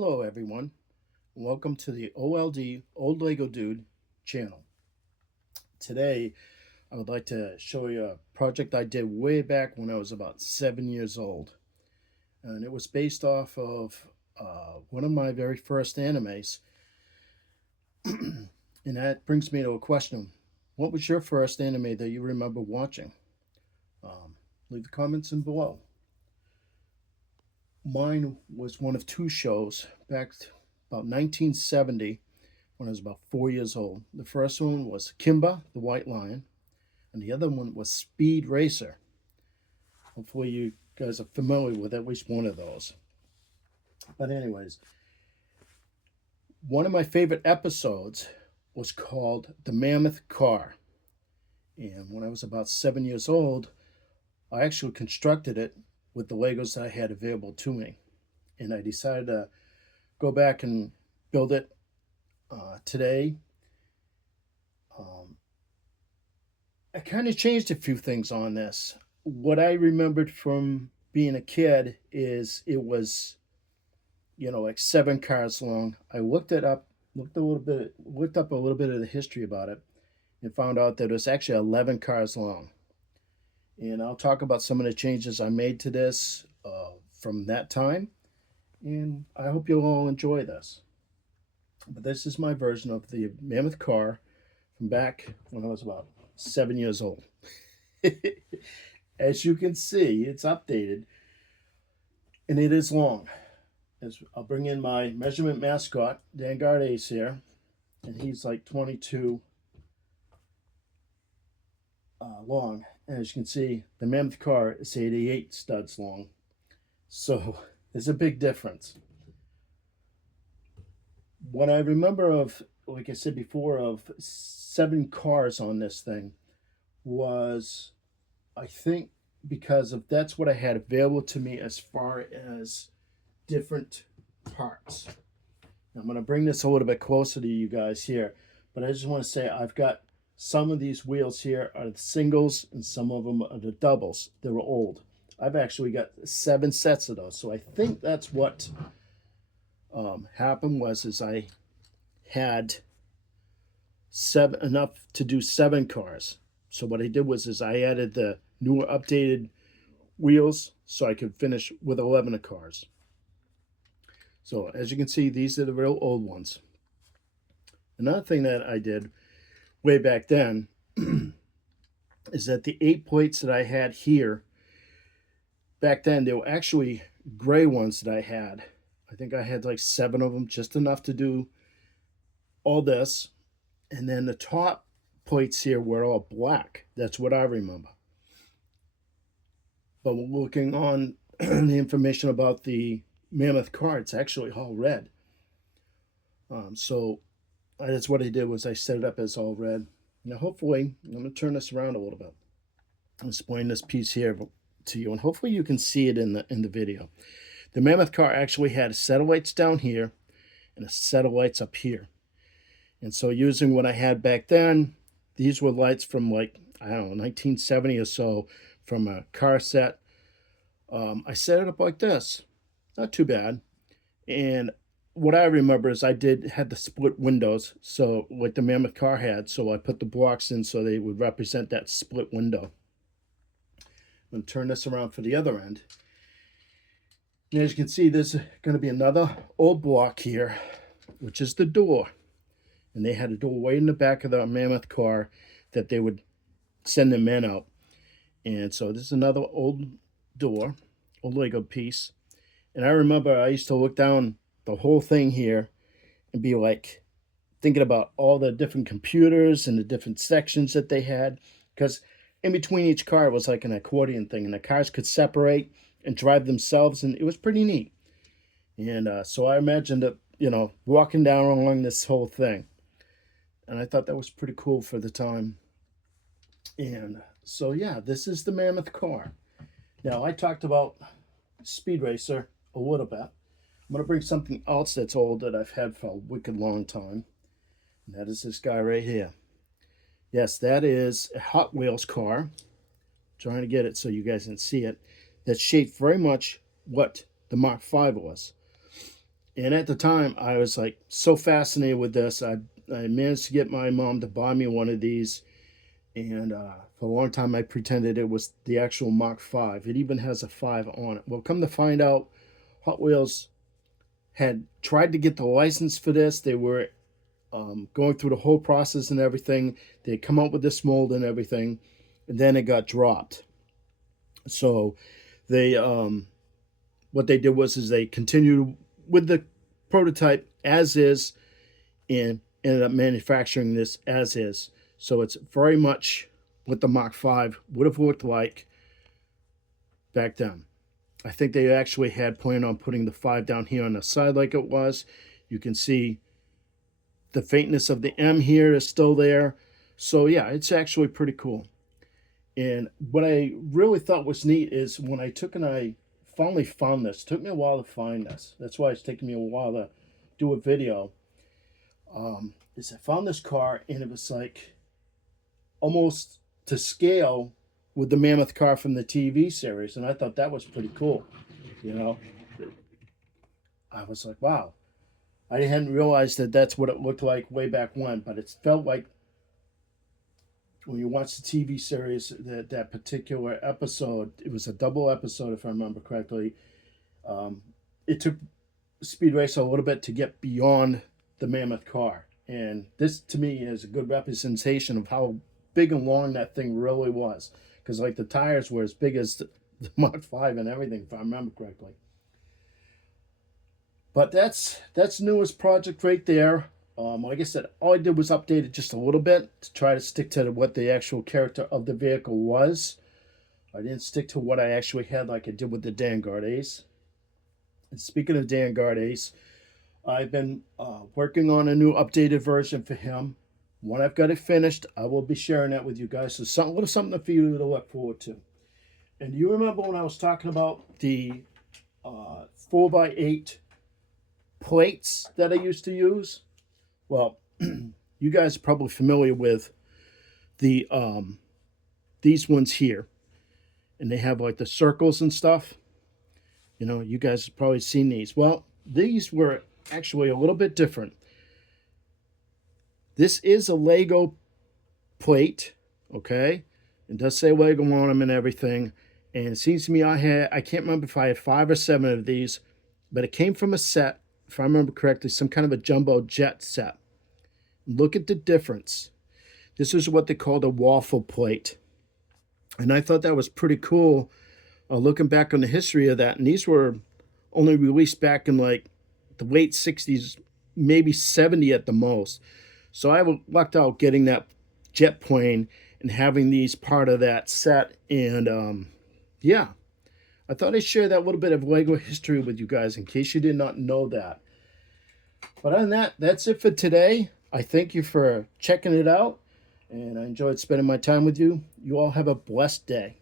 Hello, everyone. Welcome to the OLD Old Lego Dude channel. Today, I would like to show you a project I did way back when I was about 7 years old. And it was based off of one of my very first animes. And that brings me to a question. What was your first anime that you remember watching? Leave the comments in below. Mine was one of two shows back about 1970 when I was about 4 years old. The first one was Kimba, the White Lion, and the other one was Speed Racer. Hopefully, you guys are familiar with at least one of those. But, anyways, one of my favorite episodes was called The Mammoth Car. And when I was about 7 years old, I actually constructed it with the Legos that I had available to me. And I decided to go back and build it today. I kind of changed a few things on this. What I remembered from being a kid is it was, like 7 cars long. I looked it up, looked up a little bit of the history about it, and found out that it was actually 11 cars long. And I'll talk about some of the changes I made to this from that time, and I hope you'll all enjoy this. But this is my version of the Mammoth Car from back when I was about 7 years old. As you can see, it's updated and it is long. I'll bring in my measurement mascot, Vanguard Ace here, and he's like 22 long. And as you can see, the Mammoth Car is 88 studs long. So there's a big difference. What I remember of, like I said before, of 7 cars on this thing was, I think, because of that's what I had available to me as far as different parts. I'm going to bring this a little bit closer to you guys here, but I just want to say I've got some of these wheels here are the singles and some of them are the doubles. They were old. I've actually got 7 sets of those, so I think that's what happened is I had enough to do 7 cars. So what I did was I added the newer updated wheels so I could finish with 11 cars. So as you can see, these are the real old ones. Another thing that I did way back then is that the 8 plates that I had here, back then they were actually gray ones that I had. I think I had like 7 of them, just enough to do all this. And then the top plates here were all black. That's what I remember. But looking on the information about the Mammoth Car, it's actually all red. So that's what I did was I set it up as all red. Now hopefully, I'm going to turn this around a little bit. I'll explain this piece here to you, and hopefully you can see it in the video. The Mammoth Car actually had a set of lights down here and a set of lights up here. And so using what I had back then, these were lights from like, I don't know, 1970 or so from a car set. I set it up like this. Not too bad. And what I remember is I had the split windows, so like the Mammoth Car had, so I put the blocks in so they would represent that split window. I'm going to turn this around for the other end. And as you can see, there's going to be another old block here, which is the door. And they had a door way in the back of the Mammoth Car that they would send the men out. And so this is another old door, old Lego piece. And I remember I used to look down the whole thing here and be like thinking about all the different computers and the different sections that they had. Because in between each car was like an accordion thing, and the cars could separate and drive themselves, and it was pretty neat. And so I imagined it, walking down along this whole thing. And I thought that was pretty cool for the time. And so, yeah, this is the Mammoth Car. Now, I talked about Speed Racer a little bit. I'm going to bring something else that's old that I've had for a wicked long time. And that is this guy right here. Yes, that is a Hot Wheels car. I'm trying to get it so you guys can see it. That's shaped very much what the Mark V was. And at the time, I was like so fascinated with this. I managed to get my mom to buy me one of these. And for a long time, I pretended it was the actual Mach 5. It even has a 5 on it. Well, come to find out, Hot Wheels had tried to get the license for this. They were going through the whole process and everything. They had come up with this mold and everything. And then it got dropped. So they, what they did was is they continued with the prototype as is and ended up manufacturing this as is. So it's very much what the Mach 5 would have looked like back then. I think they actually had planned on putting the 5 down here on the side like it was. You can see the faintness of the M here is still there. So yeah, it's actually pretty cool. And what I really thought was neat is when I took and I finally found this. It took me a while to find this. That's why it's taken me a while to do a video. Is I found this car and it was like almost to scale with the Mammoth car from the TV series, and I thought that was pretty cool. You know, I was like, wow. I hadn't realized that that's what it looked like way back when, but it felt like when you watch the TV series, that particular episode, it was a double episode, if I remember correctly. It took Speed Racer a little bit to get beyond the Mammoth car. And this, to me, is a good representation of how big and long that thing really was. Because, like, the tires were as big as the Mach 5 and everything, if I remember correctly. But that's newest project right there. Like I said, all I did was update it just a little bit to try to stick to what the actual character of the vehicle was. I didn't stick to what I actually had like I did with the Vanguard Ace. And speaking of Vanguard Ace, I've been working on a new updated version for him. When I've got it finished, I will be sharing that with you guys. So a little something for you to look forward to. And you remember when I was talking about the 4x8 plates that I used to use? Well, you guys are probably familiar with the these ones here. And they have like the circles and stuff. You know, you guys have probably seen these. Well, these were actually a little bit different. This is a Lego plate, okay? It does say Lego on them and everything. And it seems to me I can't remember if I had 5 or 7 of these, but it came from a set, if I remember correctly, some kind of a jumbo jet set. Look at the difference. This is what they called a waffle plate. And I thought that was pretty cool, looking back on the history of that. And these were only released back in like the late 60s, maybe 70 at the most. So I lucked out getting that jet plane and having these part of that set. And yeah, I thought I'd share that little bit of Lego history with you guys in case you did not know that. But other than that, that's it for today. I thank you for checking it out, and I enjoyed spending my time with you. You all have a blessed day.